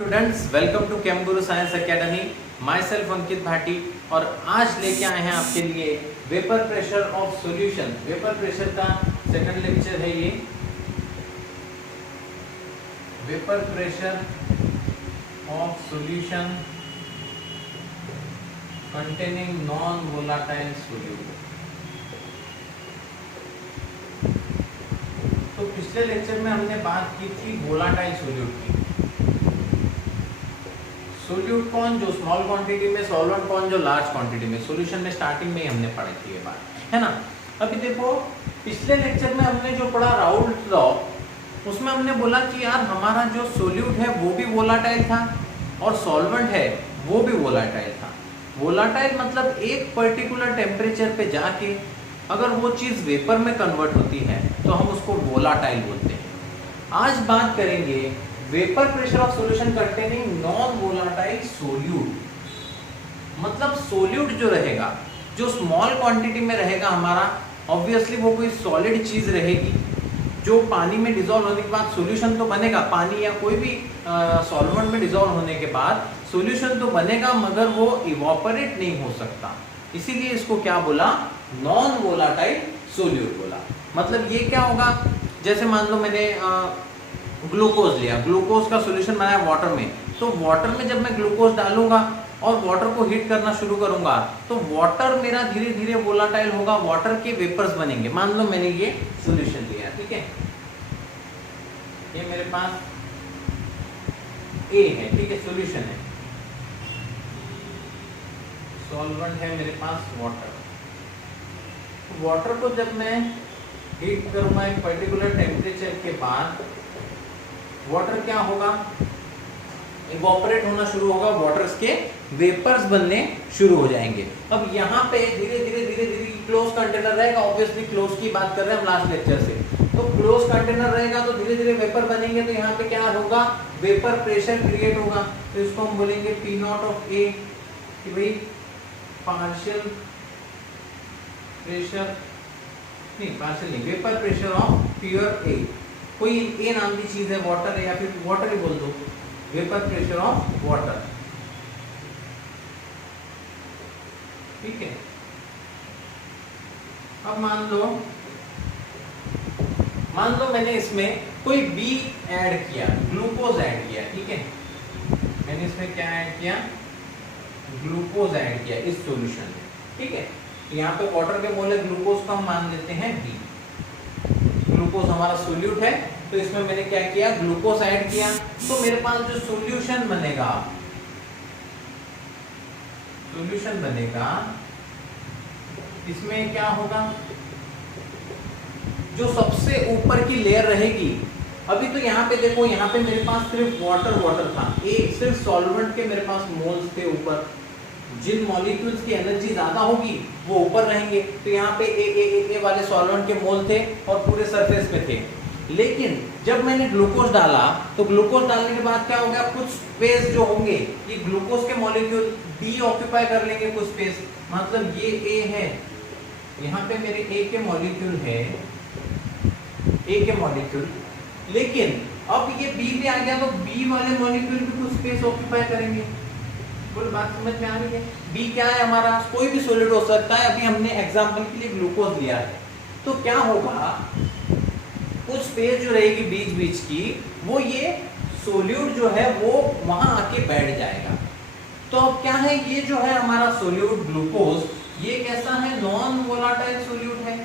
Students, welcome to Chemguru science academy. Myself Ankit Bhati और आज लेके आए हैं आपके लिए vapour pressure of solution. Vapour pressure का सेकंड लेक्चर है ये। Vapour pressure of solution containing non volatile solute. तो पिछले लेक्चर में हमने बात की थी वोलाटाइल सॉल्यूट की। सोल्यूट कौन जो स्मॉल क्वांटिटी में, सॉल्वेंट कौन जो लार्ज क्वांटिटी में। सॉल्यूशन में स्टार्टिंग में ही हमने पढ़ी थी ये बात, है ना। अभी देखो, पिछले लेक्चर में हमने जो पढ़ा राउल्ट लॉ, उसमें हमने बोला कि यार हमारा जो सोल्यूट है वो भी वोलाटाइल था और सॉल्वेंट है वो भी वोलाटाइल था। वोलाटाइल मतलब एक पर्टिकुलर टेम्परेचर पे जाके अगर वो चीज़ वेपर में कन्वर्ट होती है तो हम उसको वोलाटाइल बोलते हैं। आज बात करेंगे vapour pressure of solution containing non volatile solute. मतलब सोल्यूट जो रहेगा, जो स्मॉल क्वांटिटी में रहेगा हमारा, ऑब्वियसली वो कोई सॉलिड चीज रहेगी जो पानी में डिसॉल्व होने के बाद सॉल्यूशन तो बनेगा। पानी या कोई भी सॉल्वेंट में डिसॉल्व होने के बाद सॉल्यूशन तो बनेगा, मगर वो इवोपरेट नहीं हो सकता। इसीलिए इसको क्या बोला, नॉन वोलाटाइल सोल्यूट बोला। मतलब ये क्या होगा, जैसे मान लो मैंने ग्लूकोज लिया, ग्लूकोज का सॉल्यूशन बनाया वाटर में, तो वाटर में जब मैं ग्लूकोज डालूंगा और वाटर को हीट करना शुरू करूंगा तो वाटर मेरा धीरे धीरे वोलाटाइल होगा, वाटर के वेपर्स बनेंगे। मान लो मैंने ये सॉल्यूशन लिया, ठीक है, ये मेरे पास ए है, ठीक है, सॉल्यूशन है, सॉल्वेंट है मेरे पास वाटर। वाटर को जब मैं हीट करूंगा एक पर्टिकुलर टेम्परेचर के बाद वाटर क्या होगा, इवोपरेट होना शुरू होगा, वाटर्स के वेपर्स बनने शुरू हो जाएंगे। अब यहाँ पे धीरे धीरे क्लोज कंटेनर रहेगा, ऑब्वियसली क्लोज की बात कर रहे हैं हम लास्ट लेक्चर से। तो क्लोज कंटेनर रहेगा तो धीरे धीरे वेपर बनेंगे, तो यहाँ पे क्या होगा, वेपर प्रेशर क्रिएट होगा। तो इसको हम बोलेंगे पी नॉट ऑफ ए, कि भाई पार्शियल प्रेशर नहीं, पार्शियल नहीं, वेपर प्रेशर ऑफ प्योर ए। कोई ए नाम की चीज है, वाटर है, या फिर वाटर ही बोल दो, वेपर प्रेशर ऑफ वाटर, ठीक है। अब मान लो मैंने इसमें कोई बी ऐड किया, ग्लूकोज ऐड किया, ठीक है, मैंने इसमें क्या ऐड किया, ग्लूकोज ऐड किया इस सॉल्यूशन में, ठीक है। यहाँ पे वाटर के मोल है, ग्लूकोज को हम मान लेते हैं बी। ग्लूकोज हमारा सोल्यूट है, तो इसमें मैंने क्या किया, ग्लूकोज ऐड किया। तो मेरे पास जो सॉल्यूशन बनेगा, इसमें क्या होगा, जो सबसे ऊपर की लेयर रहेगी। अभी तो यहाँ पे देखो, यहाँ पे मेरे पास सिर्फ वाटर था, एक सिर्फ सॉल्वेंट के मेरे पास मोल्स थे ऊपर। जिन मॉलिक्यूल्स की एनर्जी ज्यादा होगी वो ऊपर रहेंगे, तो यहाँ पे ए वाले सॉल्वेंट के मोल थे और पूरे सरफेस पे थे। लेकिन जब मैंने ग्लूकोज डाला तो ग्लूकोज डालने के बाद क्या हो गया, कुछ स्पेस जो होंगे, ये ग्लूकोज के मॉलिक्यूल बी ऑक्यूपाई कर लेंगे कुछ स्पेस। मतलब ये ए है, यहाँ पे मेरे ए के मॉलिक्यूल है, ए के मॉलिक्यूल, लेकिन अब ये बी में आ गया तो बी वाले मॉलिक्यूल भी कुछ स्पेस ऑक्यूपाई करेंगे। कोई बात समझ में आ रही है। बी क्या है हमारा, कोई भी सॉलिड हो सकता है। अभी हमने एग्जांपल के लिए ग्लूकोज लिया है, तो क्या होगा, कुछ स्पेस जो रहेगी बीच बीच की, वो ये सोल्यूट जो है वो वहां आके बैठ जाएगा। तो अब क्या है, ये जो है हमारा सोल्यूट ग्लूकोज, ये कैसा है, नॉन वोलाटाइल सोल्यूट है,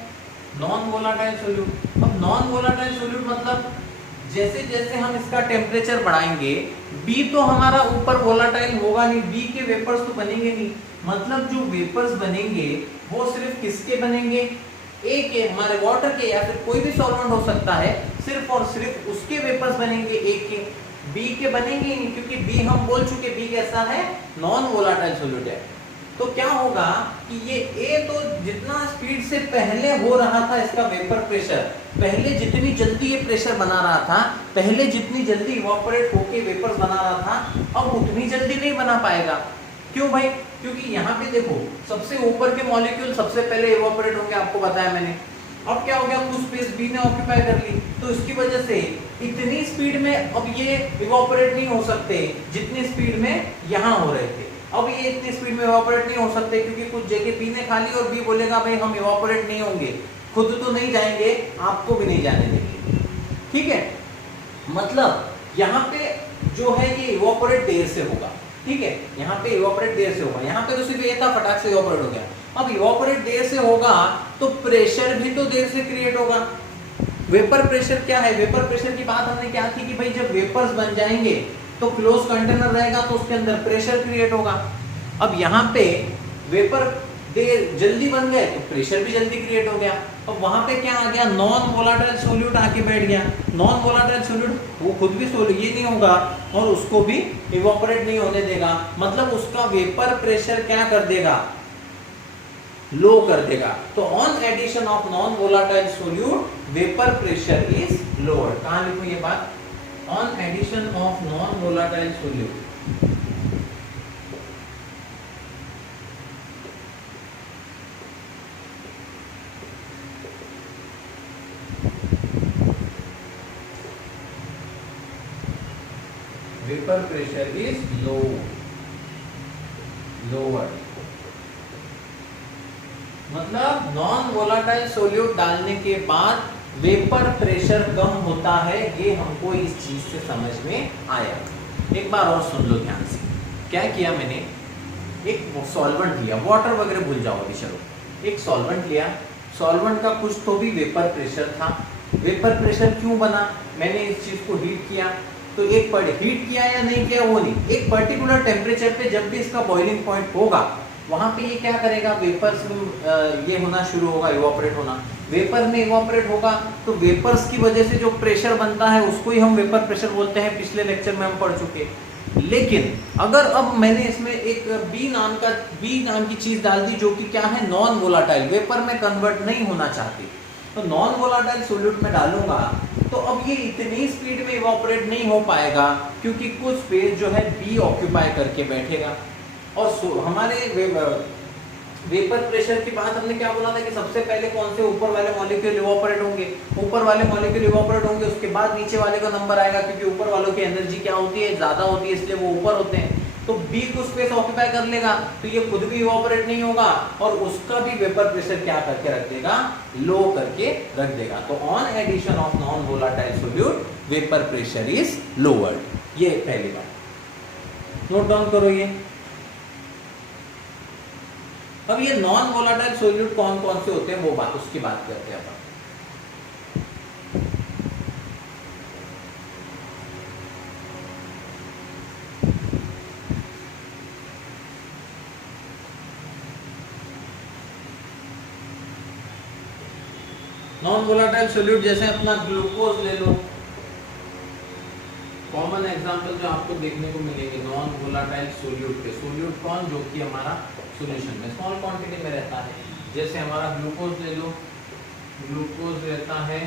नॉन वोलाटाइल सोल्यूट। अब नॉन वोलाटाइल सोल्यूट मतलब जैसे जैसे हम इसका टेम्परेचर बढ़ाएंगे, बी तो हमारा ऊपर वोलाटाइल होगा नहीं, बी के वेपर्स तो बनेंगे नहीं। मतलब जो वेपर्स बनेंगे वो सिर्फ किसके बनेंगे, ए के, हमारे वाटर के, या फिर कोई भी सॉल्वेंट हो सकता है, सिर्फ और सिर्फ उसके वेपर्स बनेंगे, ए के। बी के बनेंगे नहीं, क्योंकि बी हम बोल चुके, बी कैसा है, नॉन वोलाटाइल सोल्यूट है। तो क्या होगा कि ये ए तो जितना स्पीड से पहले हो रहा था इसका वेपर प्रेशर, पहले जितनी जल्दी ये प्रेशर बना रहा था, पहले जितनी जल्दी इवोपरेट होके वेपर्स बना रहा था, अब उतनी जल्दी नहीं बना पाएगा। क्यों भाई, क्योंकि यहाँ पे देखो, सबसे ऊपर के मॉलिक्यूल सबसे पहले इवोपरेट होंगे, आपको बताया मैंने। अब क्या हो गया, कुछ स्पेस बी ने ऑक्यूपाई कर ली, तो इसकी वजह से इतनी स्पीड में अब ये इवोपरेट नहीं हो सकते जितनी स्पीड में यहाँ हो रहे थे। अब ये इतनी स्पीड में इवोपरेट नहीं हो सकते क्योंकि कुछ जगह बी ने खाली और बी बोलेगा भाई हम इवोपरेट नहीं होंगे, खुद तो नहीं जाएंगे, आपको भी नहीं जाने देंगे। ठीक है, मतलब यहाँ पे जो है ये इवोपरेट देर से होगा। ठीक है, यहाँ पे इवोपरेट देर से होगा, यहाँ पे तो सिर्फ ये था फटाक से इवोपरेट हो गया। अब इवोपरेट देर से होगा तो प्रेशर भी तो देर से क्रिएट होगा। वेपर प्रेशर क्या है? वेपर प्रेशर की बात हमने क्या की कि भाई जब वेपर्स बन जाएंगे तो क्लोज कंटेनर रहेगा तो उसके अंदर प्रेशर क्रिएट होगा। अब यहाँ पे वेपर देर जल्दी बन गए तो प्रेशर भी जल्दी क्रिएट हो गया। अब वहां पे क्या आ गया? नॉन वोलाटाइल सोल्यूट आके बैठ गया। नॉन वोलाटाइल सोल्यूट वो खुद भी ये नहीं होगा और उसको भी इवोपरेट नहीं होने देगा, मतलब उसका वेपर प्रेशर क्या कर देगा? लो कर देगा। तो on addition of non volatile solute vapour pressure is lower. कहां लिखो ये बात? On addition of non volatile solute vapour pressure is lower. मतलब नॉन वोलाटाइल सोल्यूट डालने के बाद वेपर प्रेशर कम होता है। ये हमको इस चीज से समझ में आया। एक बार और सुन लो ध्यान से। क्या किया मैंने? एक सॉल्वेंट लिया, वाटर वगैरह भूल जाओ अभी, चलो एक सॉल्वेंट लिया। सॉल्वेंट का कुछ तो भी वेपर प्रेशर था। वेपर प्रेशर क्यों बना? मैंने इस चीज को हीट किया तो एक हीट किया या नहीं किया वो नहीं, एक पर्टिकुलर टेम्परेचर पे जब भी इसका बॉइलिंग पॉइंट होगा वहां पे ये क्या करेगा? वेपर्स में ये होना शुरू होगा, इवोपरेट होना। वेपर में इवोपरेट होगा तो वेपर्स की वजह से जो प्रेशर बनता है उसको ही हम वेपर प्रेशर बोलते हैं, पिछले लेक्चर में हम पढ़ चुके। लेकिन अगर अब मैंने इसमें एक बी नाम की चीज डाल दी जो कि क्या है? नॉन वोलाटाइल, वेपर में कन्वर्ट नहीं होना चाहती, तो नॉन वोलाटाइल सोल्यूट में डालूंगा तो अब ये इतनी स्पीड में इवोपरेट नहीं हो पाएगा क्योंकि कुछ स्पेस जो है बी ऑक्यूपाई करके बैठेगा। और हमारे वेपर प्रेशर की बात हमने क्या बोला था कि सबसे पहले कौन से ऊपर वाले मॉलिक्यूल इवोपरेट होंगे? ऊपर वाले मॉलिक्यूल इवोपरेट होंगे, उसके बाद नीचे वाले का नंबर आएगा क्योंकि ऊपर वालों की एनर्जी क्या होती है? ज्यादा होती है, इसलिए वो ऊपर होते हैं। तो बी को स्पेस ऑक्यूपाई कर लेगा तो ये खुद भी इवोपरेट नहीं होगा और उसका भी वेपर प्रेशर क्या करके रख देगा? लो करके रख देगा। तो on addition of non volatile solute vapour pressure is lowered. ये पहली बात नोट डाउन करो ये। अब ये नॉन वोलाटाइल सोल्यूट कौन कौन से होते हैं वो बात, उसकी बात करते हैं अपन। नॉन वोलाटाइल सोल्यूट जैसे अपना ग्लूकोज ले लो, कॉमन एग्जांपल जो आपको देखने को मिलेंगे नॉन वोलाटाइल सोल्यूट के। सोल्यूट कौन? जो कि हमारा सॉल्यूशन में स्मॉल क्वांटिटी में रहता है। जैसे हमारा ग्लूकोज ले लो, ग्लूकोज रहता है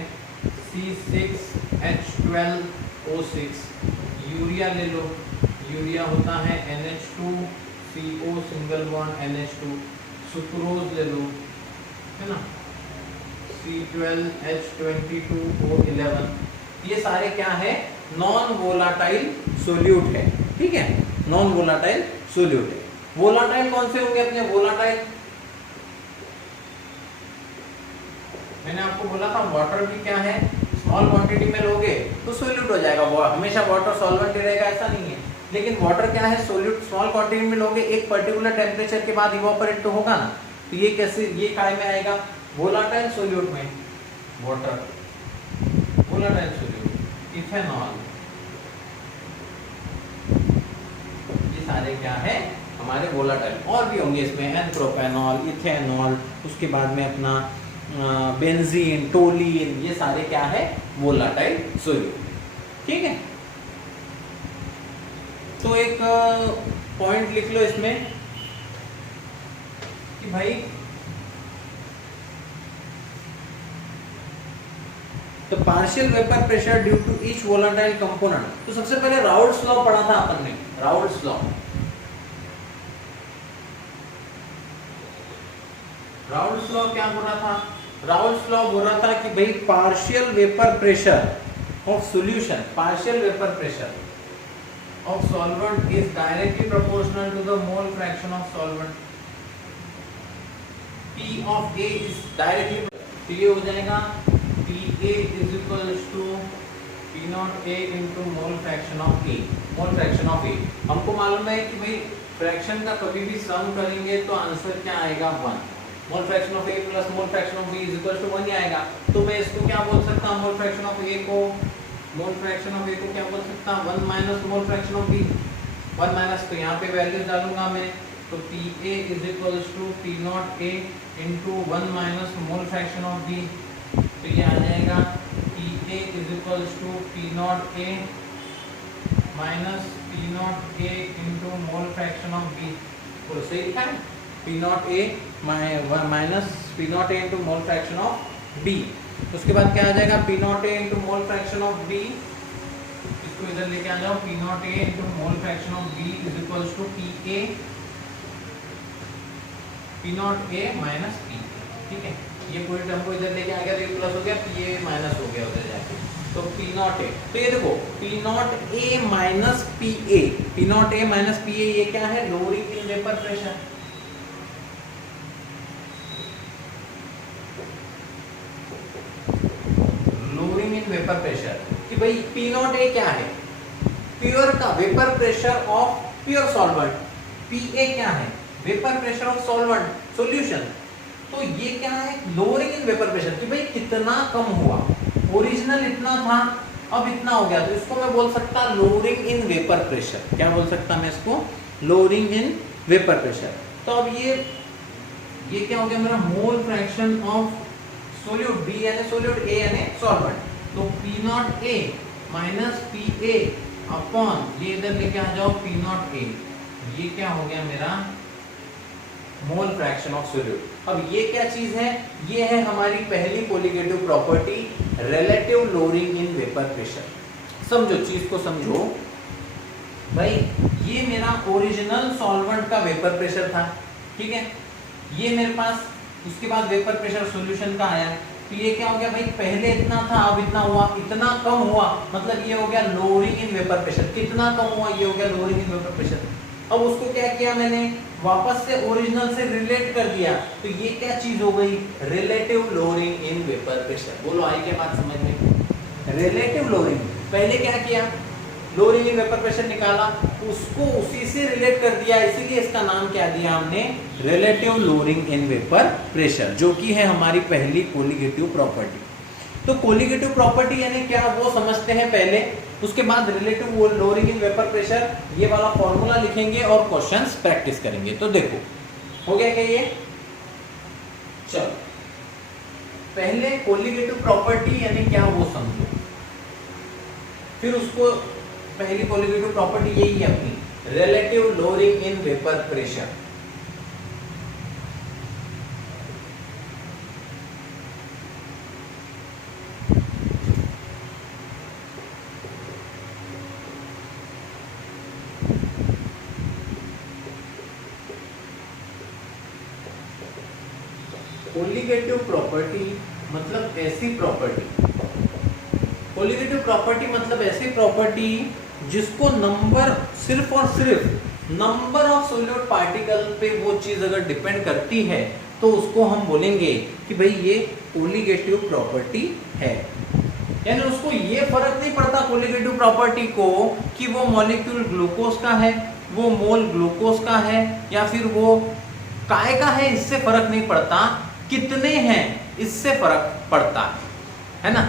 C6H12O6। यूरिया ले लो, यूरिया होता है NH2CO single bond NH2। Sucrose ले लो, है ना, C12H22O11। ये सारे क्या है? नॉन वोलाटाइल सोल्यूट है। ठीक है, नॉन वोलाटाइल सोल्यूट है। वोलाटाइल कौन से होंगे अपने? वोलाटाइल मैंने आपको बोला था वाटर भी क्या है? स्मॉल क्वांटिटी में लोगे तो सोल्यूट हो जाएगा। हमेशा वाटर सॉल्वेंट ही रहेगा ऐसा नहीं है, लेकिन वाटर क्या है? सोल्यूट। स्मॉल क्वांटिटी में लोगे, एक पर्टिकुलर टेम्परेचर के बाद इवोपरेट तो होगा ना, तो ये कैसे, ये काय में आएगा? वोलाटाइल सोल्यूट में। वाटर वोलाटाइल सोल्यूट, इथेनॉल, ये सारे क्या है? हमारे वोलाटाइल। और भी होंगे इसमें एंथ्रोपेनॉल, इथेनॉल, उसके बाद में अपना बेंजीन, टोलीन, ये सारे क्या है? Volatile solute. ठीक है, तो एक पॉइंट लिख लो इसमें कि भाई तो partial vapour pressure due to each volatile component. तो सबसे पहले राउल्ट्स लॉ पढ़ा था अपन ने। राउल्ट्स लॉ, क्या बोल रहा था? राउल्ट्स लॉ बोल रहा था कि भाई partial vapour pressure of solution, partial vapor pressure of solvent is directly proportional to the mole fraction of solvent. P of A is directly, तो ये हो जाएगा PA is equals to P naught A into mole fraction of A. Mole fraction of A हमको मालूम है कि भाई fraction का कभी भी सम करेंगे तो आंसर क्या आएगा 1. Mole fraction of A plus mole fraction of B is equal to 1 ही आएगा. तो मैं इसको क्या बोल सकता हूँ, मोल फ्रैक्शन ऑफ A को, मोल फ्रैक्शन ऑफ A को क्या बोल सकता हूँ 1 minus mole fraction of B. 1 minus, तो यहाँ पे वैल्यूज डालूंगा मैं, तो PA is equal to P not A into 1 minus mole fraction of B. तो ये आ जाएगा PA is equal to P not A minus P not A into mole fraction of B. बोलो सही लिखा है, P not A minus P not A into mole fraction of B. उसके बाद क्या आ जाएगा P not A into mole fraction of B. इसको इधर लेके आ जाओ, P not A into mole fraction of B is equal to PA P not A minus P. ठीक है, ये पूरी टर्म को इधर लेके आ गया तो ये प्लस हो गया, PA माइनस हो गया उधर जाके, तो P नॉट A. तो ये देखो P not A minus PA, P not A minus PA ये क्या है, lowering in vapour pressure. Lowering in vapour pressure कि भाई P नॉट A क्या है, प्योर का vapour pressure of pure solvent. PA क्या है, vapour pressure of solvent solution. तो ये क्या है, लोअरिंग इन वेपर प्रेशर कि भाई कितना कम हुआ, ओरिजिनल इतना था अब इतना हो गया, तो इसको मैं बोल सकता लोअरिंग इन वेपर प्रेशर. क्या बोल सकता मैं इसको, लोअरिंग इन वेपर प्रेशर. तो अब ये क्या हो गया मेरा, मोल फ्रैक्शन ऑफ सोल्यूट B यानी सोल्यूट A यानी सॉल्वेंट. तो P not A minus PA upon, ये इधर लेके आ जाओ P नॉट A, ये क्या हो गया मेरा मोल फ्रैक्शन ऑफ सोल्यूट. अब ये क्या चीज है, ये है हमारी पहली colligative property, relative lowering in vapour pressure. समझो चीज को, समझो भाई, ये मेरा ओरिजिनल सॉल्वेंट का वेपर प्रेशर था. ठीक है, ये मेरे पास, उसके बाद वेपर प्रेशर सॉल्यूशन का आया. तो ये क्या हो गया भाई, पहले इतना था अब इतना हुआ, इतना कम हुआ, मतलब ये हो गया लोअरिंग इन वेपर प्रेशर. कितना कम हुआ, ये हो गया लोअरिंग इन वेपर प्रेशर. अब उसको क्या किया मैंने, वापस से ओरिजिनल से रिलेट कर दिया, तो ये क्या चीज हो गई, relative lowering in vapour pressure. बोलो आई क्या बात समझ में, रिलेटिव लोअरिंग. पहले क्या किया, लोअरिंग इन वेपर प्रेशर निकाला, उसको उसी से रिलेट कर दिया, इसीलिए इसका नाम क्या दिया हमने, relative lowering in vapour pressure, जो कि है हमारी पहली कोलिगेटिव प्रॉपर्टी. तो कोलिगेटिव प्रॉपर्टी यानी क्या, वो समझते हैं पहले, उसके बाद relative lowering in vapour pressure, ये वाला फॉर्मूला लिखेंगे और क्वेश्चंस प्रैक्टिस करेंगे. तो देखो हो गया क्या ये, चलो पहले कोलिगेटिव प्रॉपर्टी यानी क्या वो समझो, फिर उसको, पहली कोलिगेटिव प्रॉपर्टी यही है अपनी, relative lowering in vapour pressure. Colligative property मतलब ऐसी प्रॉपर्टी, कोलिगेटिव प्रॉपर्टी मतलब ऐसी प्रॉपर्टी जिसको नंबर, सिर्फ और सिर्फ नंबर ऑफ सोल्यूट पार्टिकल पे वो चीज अगर डिपेंड करती है तो उसको हम बोलेंगे कि भाई ये कोलिगेटिव प्रॉपर्टी है. यानी उसको ये फर्क नहीं पड़ता कोलिगेटिव प्रॉपर्टी को कि वो मॉलिक्यूल ग्लूकोज का है, वो मोल ग्लूकोज का है, या फिर वो काय का है, इससे फर्क नहीं पड़ता. कितने हैं इससे फर्क पड़ता है ना,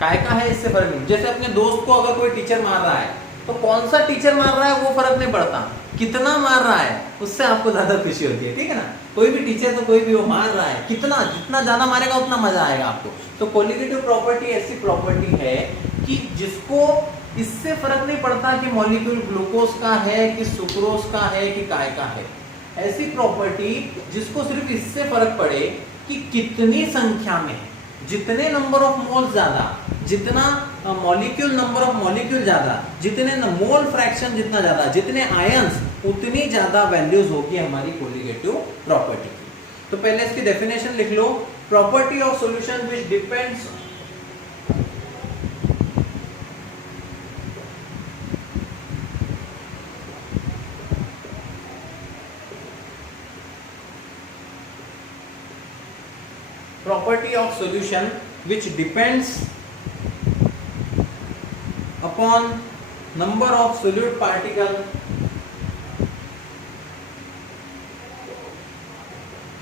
काय का है इससे फर्क नहीं. जैसे अपने दोस्त को अगर कोई टीचर मार रहा है तो कौन सा टीचर मार रहा है वो फर्क नहीं पड़ता, कितना मार रहा है उससे आपको ज्यादा खुशी होती है. ठीक है ना, कोई भी टीचर तो कोई भी वो मार रहा है, कितना, जितना ज्यादा मारेगा उतना मजा आएगा आपको. तो कोलिगेटिव प्रॉपर्टी ऐसी प्रॉपर्टी है कि जिसको इससे फर्क नहीं पड़ता कि मॉलिक्यूल ग्लूकोज का है कि सुक्रोज का है कि काय का है. ऐसी प्रॉपर्टी जिसको सिर्फ इससे फर्क पड़े कि कितनी संख्या में है, जितने नंबर ऑफ मोल ज्यादा, जितना मॉलिक्यूल नंबर ऑफ मॉलिक्यूल ज्यादा, जितने मोल फ्रैक्शन जितना ज्यादा, जितने आयंस उतनी ज्यादा वैल्यूज होगी हमारी कोलिगेटिव प्रॉपर्टी की. तो पहले इसकी डेफिनेशन लिख लो, property of solution which depends property of solution which depends upon number of solute particle,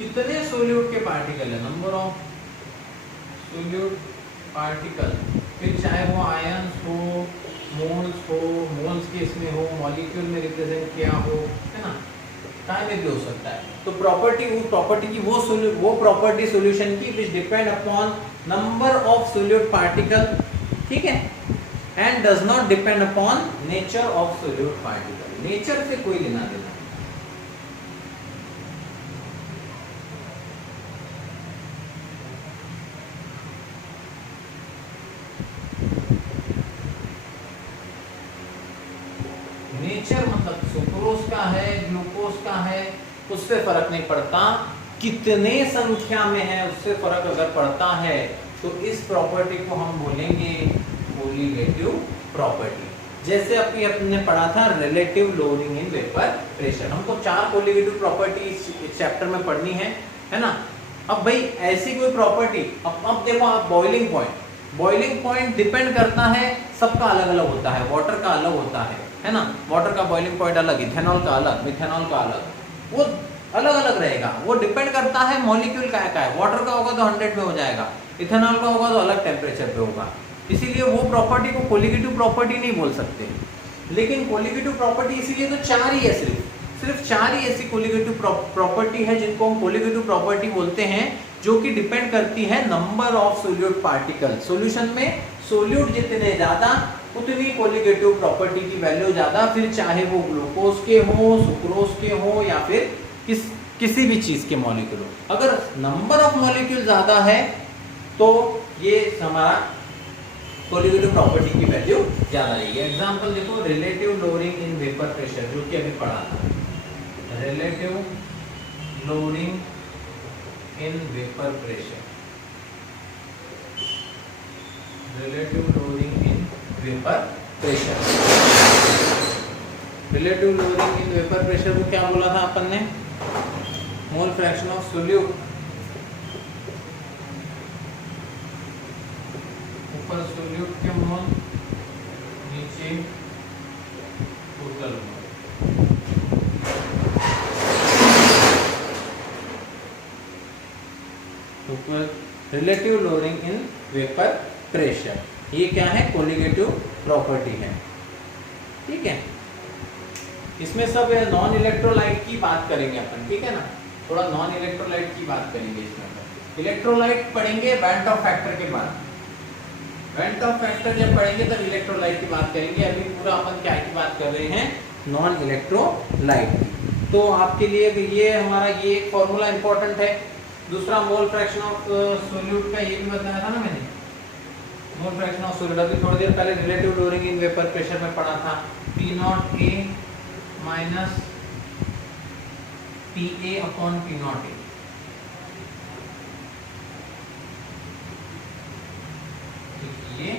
कितने सोल्यूट के पार्टिकल है, नंबर ऑफ सोल्यूट पार्टिकल, फिर चाहे वो आयंस हो, मोल्स के इसमें हो, मॉलिक्यूल में रिप्रेजेंट किया हो, है ना, टाइम में भी हो सकता है। तो प्रॉपर्टी, वो प्रॉपर्टी की वो प्रॉपर्टी सॉल्यूशन की विच depend upon number of solute particle, ठीक है, and does not depend upon nature of solute particle, nature से कोई लेना देना। नेचर मतलब सुक्रोज का है, ग्लूकोज का है, उससे फर्क नहीं पड़ता, कितने संख्या में है उससे फर्क अगर पड़ता है तो इस प्रॉपर्टी को हम बोलेंगे कोलिगेटिव प्रॉपर्टी। जैसे अभी अपने पढ़ा था relative lowering in vapour pressure, हमको 4 कोलिगेटिव प्रॉपर्टी इस चैप्टर में पढ़नी है ना। अब भाई ऐसी कोई प्रॉपर्टी, अब देखो आप बॉइलिंग पॉइंट डिपेंड करता है, सबका अलग अलग होता है, वाटर का अलग होता है ना, वाटर का बॉइलिंग पॉइंट अलग, इथेनॉल का अलग, मिथेनॉल का अलग, वो अलग अलग रहेगा, वो डिपेंड करता है मॉलिक्यूल का है। वाटर का होगा तो 100 में हो जाएगा, इथेनॉल का होगा तो अलग टेम्परेचर पे होगा, इसीलिए वो प्रॉपर्टी को कोलिगेटिव प्रॉपर्टी नहीं बोल सकते। लेकिन कोलिगेटिव प्रॉपर्टी इसीलिए तो 4 ही है, सिर्फ 4 ही ऐसी कोलिगेटिव प्रॉपर्टी है जिनको हम कोलिगेटिव प्रॉपर्टी बोलते हैं, जो कि डिपेंड करती है number of solute particle. Solution में सोल्यूट जितने ज्यादा उतनी कोलिगेटिव प्रॉपर्टी की वैल्यू ज्यादा, फिर चाहे वो ग्लूकोज के हो, सुक्रोज के हो, या फिर किसी भी चीज के मॉलिक्यूल हो। अगर नंबर ऑफ मॉलिक्यूल ज्यादा है तो ये हमारा कोलिगेटिव प्रॉपर्टी की वैल्यू ज्यादा रहेगी। एग्जांपल देखो, relative lowering in vapour pressure, जो कि अभी पढ़ा था, relative lowering in vapour pressure, relative lowering in vapour pressure, relative lowering in vapour pressure को क्या बोला था अपन ने, मोल फ्रैक्शन ऑफ सोल्यूट, ऊपर सोल्यूट के मोल, नीचे total mole. Relative lowering in vapour pressure, ये क्या है, कोलिगेटिव प्रॉपर्टी है, ठीक है। इसमें सब नॉन इलेक्ट्रोलाइट की बात करेंगे अपन, ठीक है ना, थोड़ा नॉन इलेक्ट्रोलाइट की बात करेंगे इसमें। इलेक्ट्रोलाइट पढ़ेंगे बैंट ऑफ फैक्टर के बाद, बैंट ऑफ फैक्टर जब पढ़ेंगे तब इलेक्ट्रोलाइट की बात करेंगे। अभी पूरा अपन क्या की बात कर रहे हैं, नॉन इलेक्ट्रोलाइट की। तो आपके लिए ये हमारा ये एक फॉर्मूला इंपॉर्टेंट है। दूसरा मोल फ्रैक्शन ऑफ सोल्यूट का ये भी बताया था ना मैंने, मोल फ्रैक्शन ऑफ सोल्यूट अभी थोड़ी देर पहले relative lowering in vapour pressure में पढ़ा था, P0A minus PA upon P0A। ये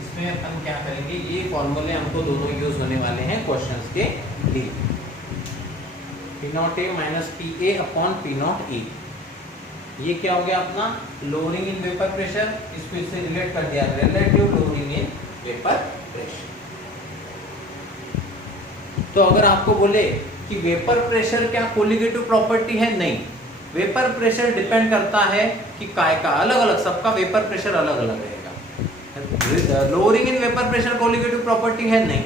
इसमें अपन क्या करेंगे, ये फॉर्मूले हमको दोनों यूज होने वाले हैं क्वेश्चंस के लिए। P0A minus PA upon P0A, ये क्या हो गया अपना लोअरिंग इन वेपर प्रेशर, इसको इससे रिलेट कर दिया, relative lowering in vapour pressure. तो अगर आपको बोले कि वेपर प्रेशर क्या कोलिगेटिव प्रॉपर्टी है, नहीं, वेपर प्रेशर डिपेंड करता है कि काय का अलग अलग, सबका वेपर प्रेशर अलग अलग रहेगा। Lowering in vapour pressure colligative property है, नहीं,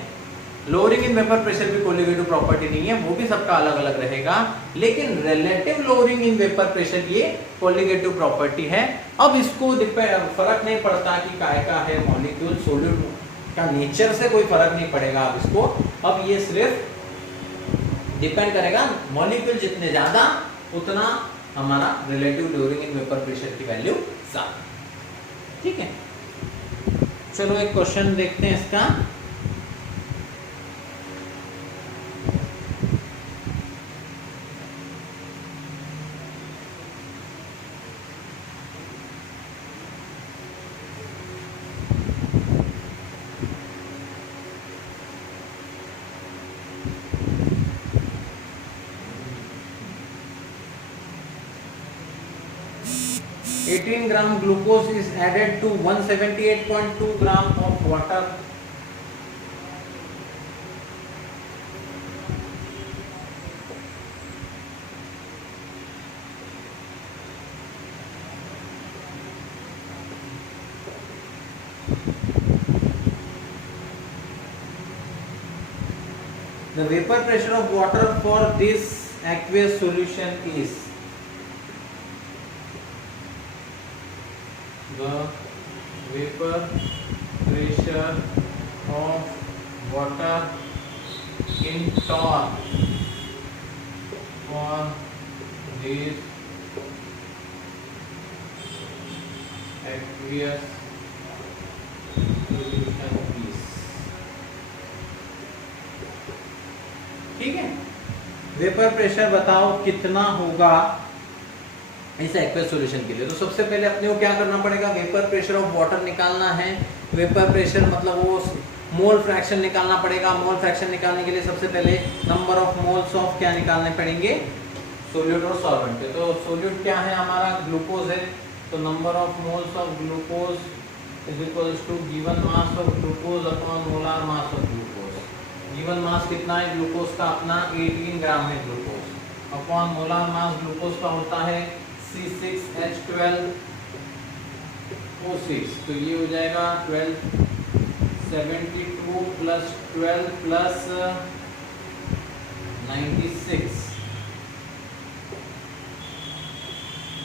लोअरिंग इन वेपर प्रेशर भी कोलिगेटिव प्रॉपर्टी नहीं है, वो भी सबका अलग अलग रहेगा। लेकिन relative lowering in vapour pressure ये कोलिगेटिव प्रॉपर्टी है। अब इसको फर्क नहीं पड़ता कि काय का है मॉलिक्यूल, सोल्यूट का नेचर से कोई फर्क नहीं पड़ेगा अब इसको। अब ये सिर्फ डिपेंड करेगा मॉलिक्यूल जितने ज्यादा उतना हमारा relative lowering in vapour pressure की वैल्यू ज्यादा, ठीक है। चलो एक क्वेश्चन देखते हैं इसका। 18 gram glucose is added to 178.2 gram of water. The vapor pressure of water for this aqueous solution is, the vapor pressure of water in torr for this aqueous solution is. ठीक है, vapour pressure बताओ कितना होगा इस aqueous solution के लिए. तो सबसे पहले अपने को क्या करना पड़ेगा, वेपर प्रेशर ऑफ वाटर निकालना है. वेपर प्रेशर मतलब वो मोल फ्रैक्शन निकालना पड़ेगा. मोल फ्रैक्शन निकालने के लिए सबसे पहले नंबर ऑफ मोल्स ऑफ क्या निकालने पड़ेंगे, सोल्यूट और सॉल्वेंट के. तो सोल्यूट क्या है हमारा, ग्लूकोज है. तो number of moles of glucose is equals to given mass of glucose upon molar mass of glucose. Given mass कितना है ग्लूकोज का, अपना 18 ग्राम है glucose, upon molar mass glucose का होता है C6H12O6. तो ये हो जाएगा 1272 प्लस 12 प्लस 96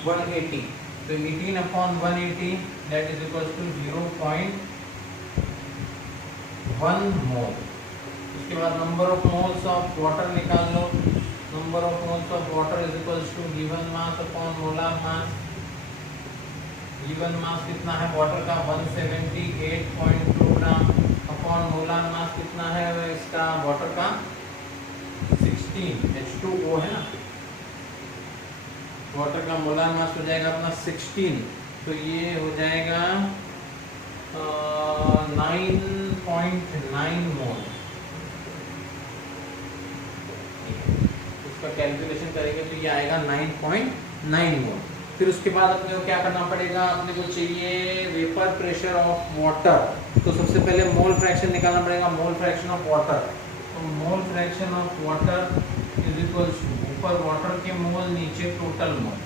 180. तो 18 upon 180 that is equal to 0.1 mole. उसके बाद number of moles of water निकाल लो. Number of moles of water is equals to given mass upon molar mass. Given mass कितना है वाटर का 178.2 ग्राम अपॉन मोलार मास कितना है इसका वाटर का 16 H2O है ना. वाटर का मोलार मास हो जाएगा अपना 16. तो ये हो जाएगा 9.9 मोल. इसका कैलकुलेशन करेंगे तो ये आएगा 9.9 मोल. फिर उसके बाद अपने को क्या करना पड़ेगा, अपने को चाहिए वेपर प्रेशर ऑफ वाटर. तो सबसे पहले मोल फ्रैक्शन निकालना पड़ेगा. मोल फ्रैक्शन ऑफ वाटर, तो mole fraction of water is equal ऊपर वाटर के मोल नीचे टोटल मोल.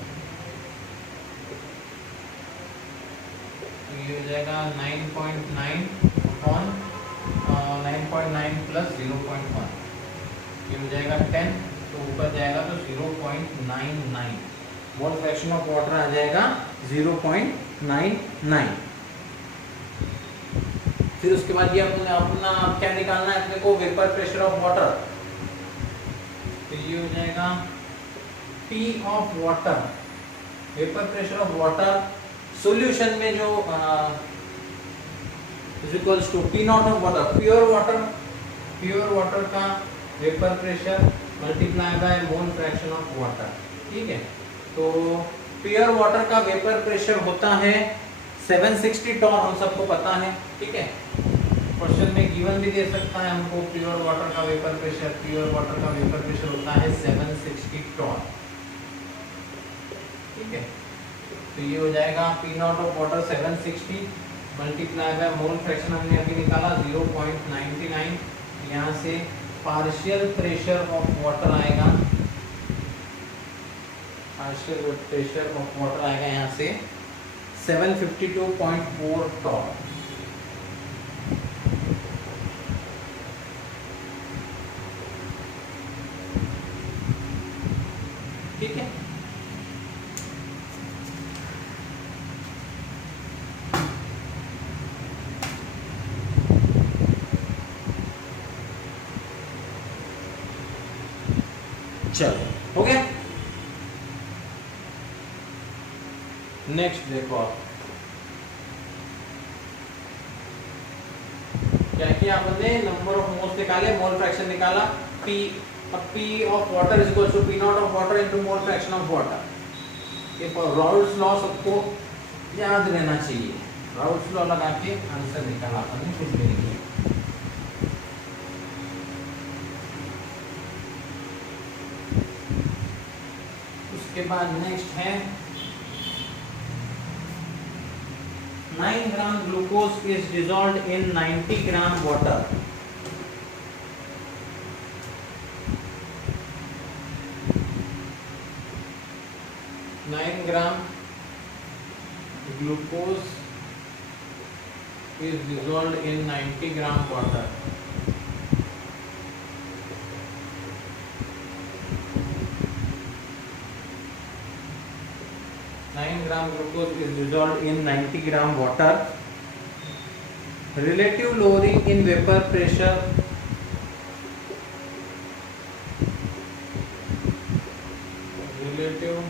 तो ये हो जाएगा 9.9 अपॉन 9.9 प्लस 0.1. ये हो जाएगा 10. तो ऊपर जाएगा तो 0.99 मोल फ्रैक्शन ऑफ वाटर आ जाएगा 0.99. फिर उसके बाद ये अपना क्या निकालना है अपने को, वेपर प्रेशर ऑफ वाटर. तो ये हो जाएगा P of water. Vapour pressure of water solution में जो is equals to P not of water. Pure water का vapour pressure multiply by mole fraction of water. ठीक है, तो प्योर वाटर का वेपर प्रेशर होता है 760 टॉन, हम सबको पता है. ठीक है, क्वेश्चन में गिवन भी दे सकता है हमको प्योर वाटर का वेपर प्रेशर. प्योर वाटर का वेपर प्रेशर होता है 760 टॉन. ठीक है, तो ये हो जाएगा P not of water 760 multiply by mole fraction हमने अभी निकाला 0.99. यहाँ से पार्शियल प्रेशर ऑफ वाटर आएगा. पार्शियल प्रेशर ऑफ वाटर आएगा यहाँ से 752.4 टॉन. ठीक है, चलो हो गया. नेक्स्ट देखो आप क्या किया आपने, नंबर ऑफ मोल्स निकाले, मोल फ्रैक्शन निकाला. P of water is equal to P not of water into mole fraction of water. ये राउल्ट्स लॉ सबको याद रहना चाहिए. राउल्ट्स लॉ लगा के आंसर निकाला आपने कुछ भी नहीं. उसके बाद नेक्स्ट है 9 ग्राम glucose is dissolved in 90 gram water. Gram glucose is dissolved in 90 gram water. 9 gram glucose is dissolved in 90 gram water. Relative lowering in vapor pressure. Relative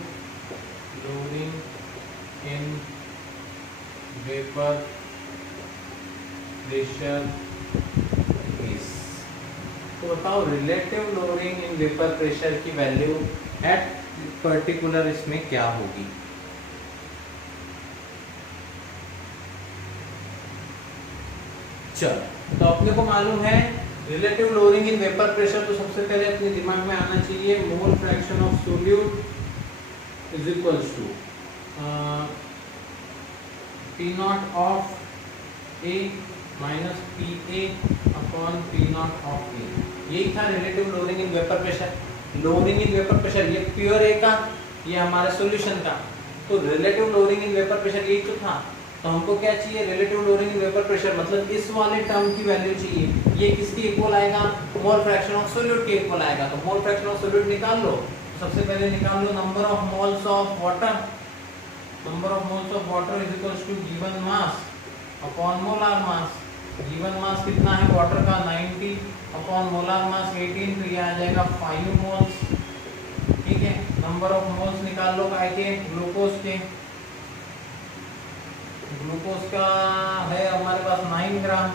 lowering in vapor pressure is, तो बताओ relative lowering in vapour pressure की value at particular इसमें क्या होगी। चलो तो अपने को मालूम है relative lowering in vapour pressure, तो सबसे पहले अपने दिमाग में आना चाहिए mole fraction of solute is equals to p not of a minus p a upon p not of a. यही था relative lowering in vapour pressure. Lowering in vapour pressure ये प्योर ए का, ये हमारे सॉल्यूशन का, तो relative lowering in vapour pressure यही तो था। तो हमको क्या चाहिए, relative lowering in vapour pressure, मतलब इस वाले टर्म की वैल्यू चाहिए। ये किसके इक्वल आएगा, मोल फ्रैक्शन ऑफ सोल्यूट के इक्वल आएगा। तो मोल फ्रैक्शन ऑफ सोल्यूट निकाल लो। सबसे पहले निकाल लो number of moles of water. Number of moles of water is equals to given mass upon molar mass. Given mass कितना है वाटर का 90 अपॉन मोलार मास 18, तो ये आ जाएगा 5 मोल्स। ठीक है, नंबर ऑफ मोल्स निकाल लो काय के, ग्लूकोज के। ग्लूकोज का है हमारे पास 9 ग्राम,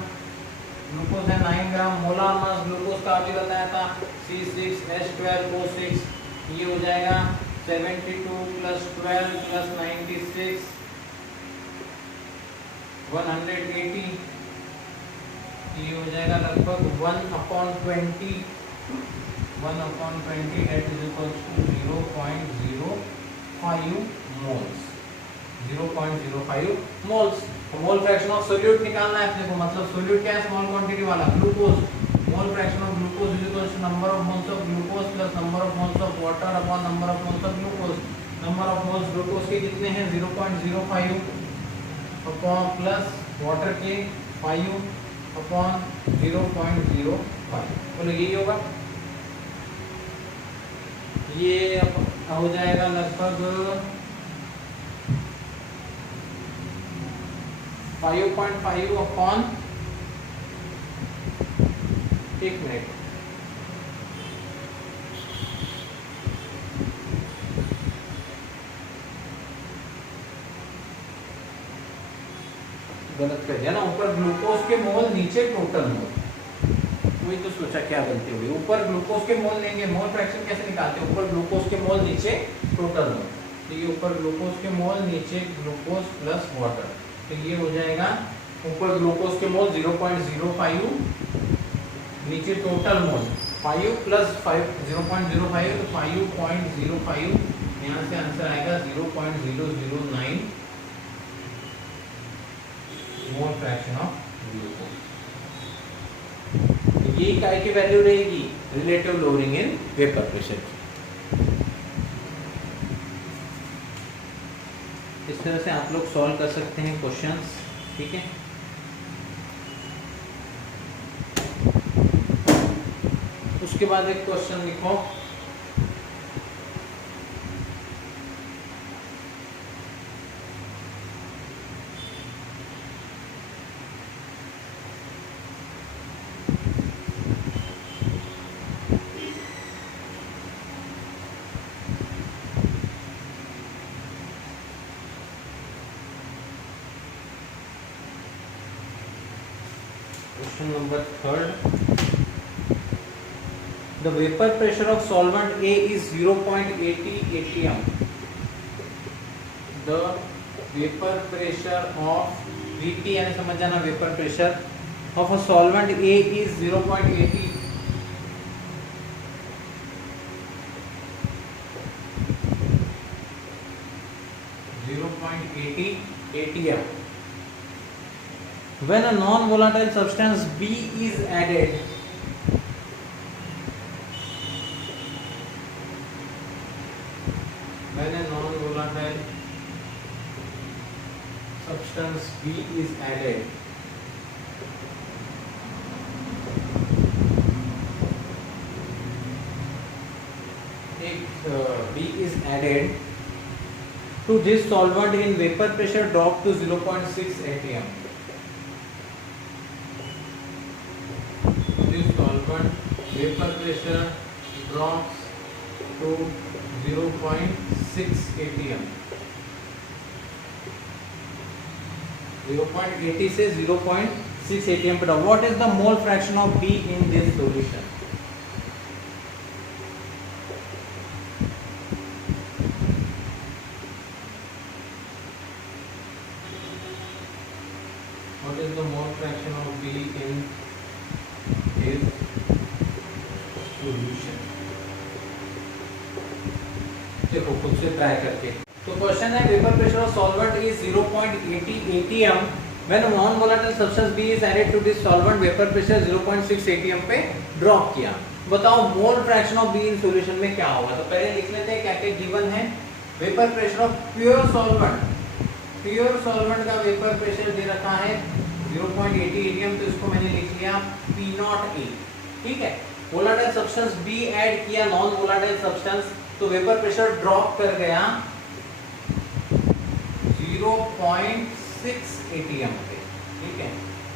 ग्लूकोज है 9 ग्राम। मोलार मास ग्लूकोज का अभी बताया था C6H12O6, ये हो जाएगा 72 + 12 + 96 180, ये हो जाएगा लगभग 1/20 that is equals to 0.05 moles. 0.05 moles. Mole fraction of solute निकालना है अपने को, मतलब सोल्यूट क्या है, स्मॉल क्वांटिटी वाला glucose. Mole fraction of glucose is equal to number of moles of glucose plus number of moles of water upon number of moles of glucose. Number of moles glucose के कितने हैं 0.05 upon plus water के 5 upon 0.05, बोलो यही होगा। ये हो जाएगा लगभग 5.5 अपॉन, एक मिनट, गलत कर दिया ना, ऊपर ग्लूकोज के मोल नीचे टोटल मोल, वही तो सोचा क्या गलती हुई। ऊपर ग्लूकोज के मोल लेंगे, मोल फ्रैक्शन कैसे निकालते हैं, ऊपर ग्लूकोज के मोल नीचे टोटल मोल। तो ये ऊपर ग्लूकोज के मोल नीचे ग्लूकोज प्लस वाटर, तो ये हो जाएगा ऊपर ग्लूकोज के मोल 0.05 नीचे टोटल मोल 5 + 5 0.05, तो 5.05, यहाँ से आंसर आएगा 0.009 मोल फ्रैक्शन ऑफ ग्लूकोज। ये काय की वैल्यू रहेगी, relative lowering in vapour pressure. इस तरह से आप लोग सॉल्व कर सकते हैं क्वेश्चंस, ठीक है। उसके बाद एक क्वेश्चन लिखो, question number 3rd. The vapor pressure of solvent A is 0.80 atm. The vapor pressure of VP यानी समझ जाना, vapor pressure of a solvent A is 0.80 atm. When a non-volatile substance B is added, when a non-volatile substance B is added, B is added to this solvent in vapor pressure drop to 0.6 atm. This solvent vapor pressure drops to 0.6 atm. 0.80 से 0.6 atm per hour. What is the mole fraction of B in this solution? What is the mole fraction of B in this solution? देखो खुद से try करके। तो question है vapour pressure of solvent is 0.80 atm when non volatile substance B is added to this solvent vapour pressure 0.6 atm पे drop किया। बताओ मोल fraction of B in solution में क्या होगा? तो पहले लिख लेते हैं क्या क्या गिवन है। Vapour pressure of pure solvent, pure solvent का वेपर प्रेशर दे रखा है 0.80 atm, तो इसको मैंने लिख लिया P0A। ठीक है, वोलेटाइल सब्सटेंस B ऐड किया नॉन वोलेटाइल सब्सटेंस, तो वेपर प्रेशर ड्रॉप कर गया 0.6 atm पे। ठीक है,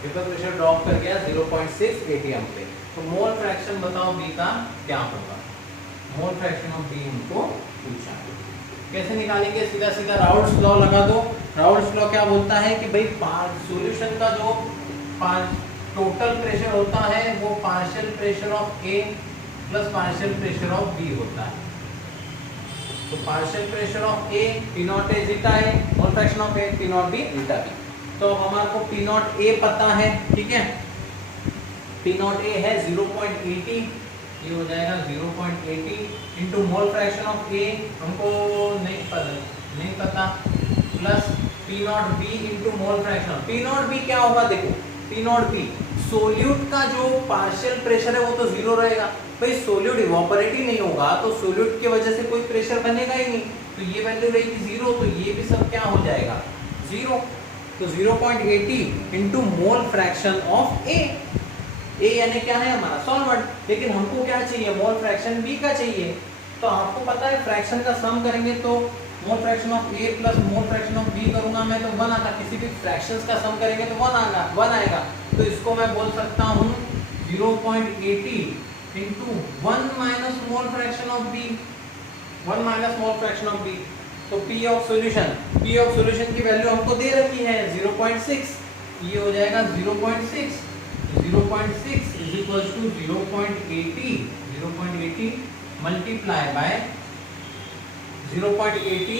वेपर प्रेशर ड्रॉप कर गया 0.6 atm पे। तो मोल फ्रैक्शन बताओ B का क्या होगा? मोल फ्रैक्शन ऑफ B हमको पूछा। कैसे निकालेंगे? सीधा सीधा राउल्ट्स लॉ लगा दो। राउल्ट्स लॉ क्या बोलता है कि भाई सॉल्यूशन का जो टोटल प्रेशर होता है वो partial pressure of A plus partial pressure of B होता है। तो partial pressure of A P0A zeta A, mole fraction of A P0B zeta B। तो अब हमारे को P0A पता है। ठीक है, P0A है 0.80, ये हो जाएगा 0.80 into mole fraction of A हमको नहीं पता plus P0B into mole fraction. P0B क्या होगा? देखो P0B सोल्यूट का जो पार्शियल प्रेशर है वो तो जीरो रहेगा। भाई सोल्यूट इवापोरेट ही नहीं होगा तो सोल्यूट की वजह से कोई प्रेशर बनेगा ही नहीं, तो ये वैल्यू रहेगी जीरो, तो ये भी सब क्या हो जाएगा? जीरो। तो 0.80 into mole fraction of A। ए यानी क्या है हमारा सॉल्वेंट, लेकिन हमको क्या चाहिए? मोल फ्रैक्शन B का चाहिए। तो आपको पता है फ्रैक्शन का सम करेंगे तो mole fraction of A plus mole fraction of B करूंगा मैं तो 1 आएगा। किसी भी फ्रैक्शंस का सम करेंगे तो 1 आएगा। तो इसको मैं बोल सकता हूँ 0.80 into 1 minus mole fraction of B, 1 minus mole fraction of B। तो P ऑफ सॉल्यूशन की वैल्यू हमको दे रखी है 0.6, ये हो जाएगा 0.6 is equals to 0.80 multiply by 0.80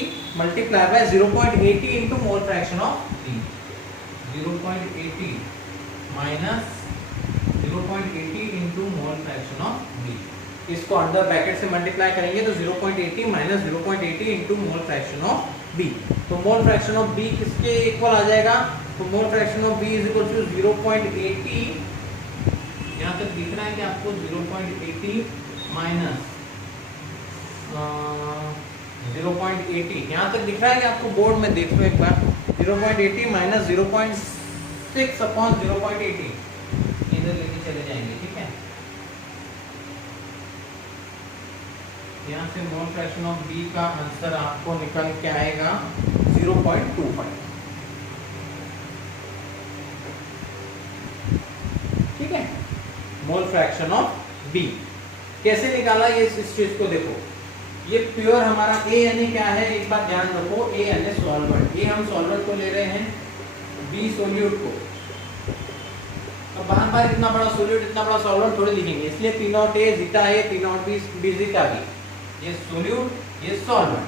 into mole fraction of B। 0.80 minus 0.80 into mole fraction of B। इसको under bracket से मल्टीप्लाई करेंगे तो 0.80 minus 0.80 into mole fraction of B। तो मोल फ्रैक्शन ऑफ B किसके इक्वल आ जाएगा? तो mole fraction of B is equal to 0.80, यहाँ तक दिख रहा है कि आपको 0.80 माइनस 0.80, यहाँ तक दिख रहा है कि आपको बोर्ड में देख लो एक बार। 0.80 माइनस 0.6 अपॉन 0.80 इधर लेके चले जाएंगे। ठीक है, यहाँ से मोल फ्रैक्शन ऑफ B का आंसर आपको निकल के आएगा 0.25। ठीक है, मोल फ्रैक्शन ऑफ B कैसे निकाला? ये इस चीज को देखो, ये प्योर हमारा A यानी क्या है? एक बात ध्यान रखो, A यानी सॉल्वेंट। ये हम सॉल्वेंट को ले रहे हैं, B सोल्यूट को। अब बार इतना बड़ा सोल्यूट इतना बड़ा सॉल्वेंट थोड़ी लिखेंगे, इसलिए P0A zeta A P0B zeta B। ये सोल्यूट, ये सॉल्वेंट,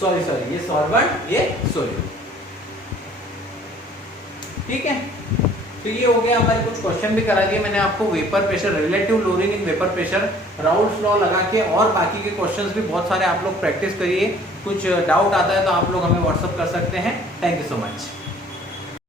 सॉरी ये सॉल्वेंट, ये सोल्यूट। ठीक है, तो ये हो गया। हमारे कुछ क्वेश्चन भी करा दिए मैंने आपको, वेपर प्रेशर, रिलेटिव लोडिंग इन वेपर प्रेशर, राउल्ट्स लॉ लगा के, और बाकी के क्वेश्चंस भी बहुत सारे आप लोग प्रैक्टिस करिए। कुछ डाउट आता है तो आप लोग हमें व्हाट्सअप कर सकते हैं। Thank you so much.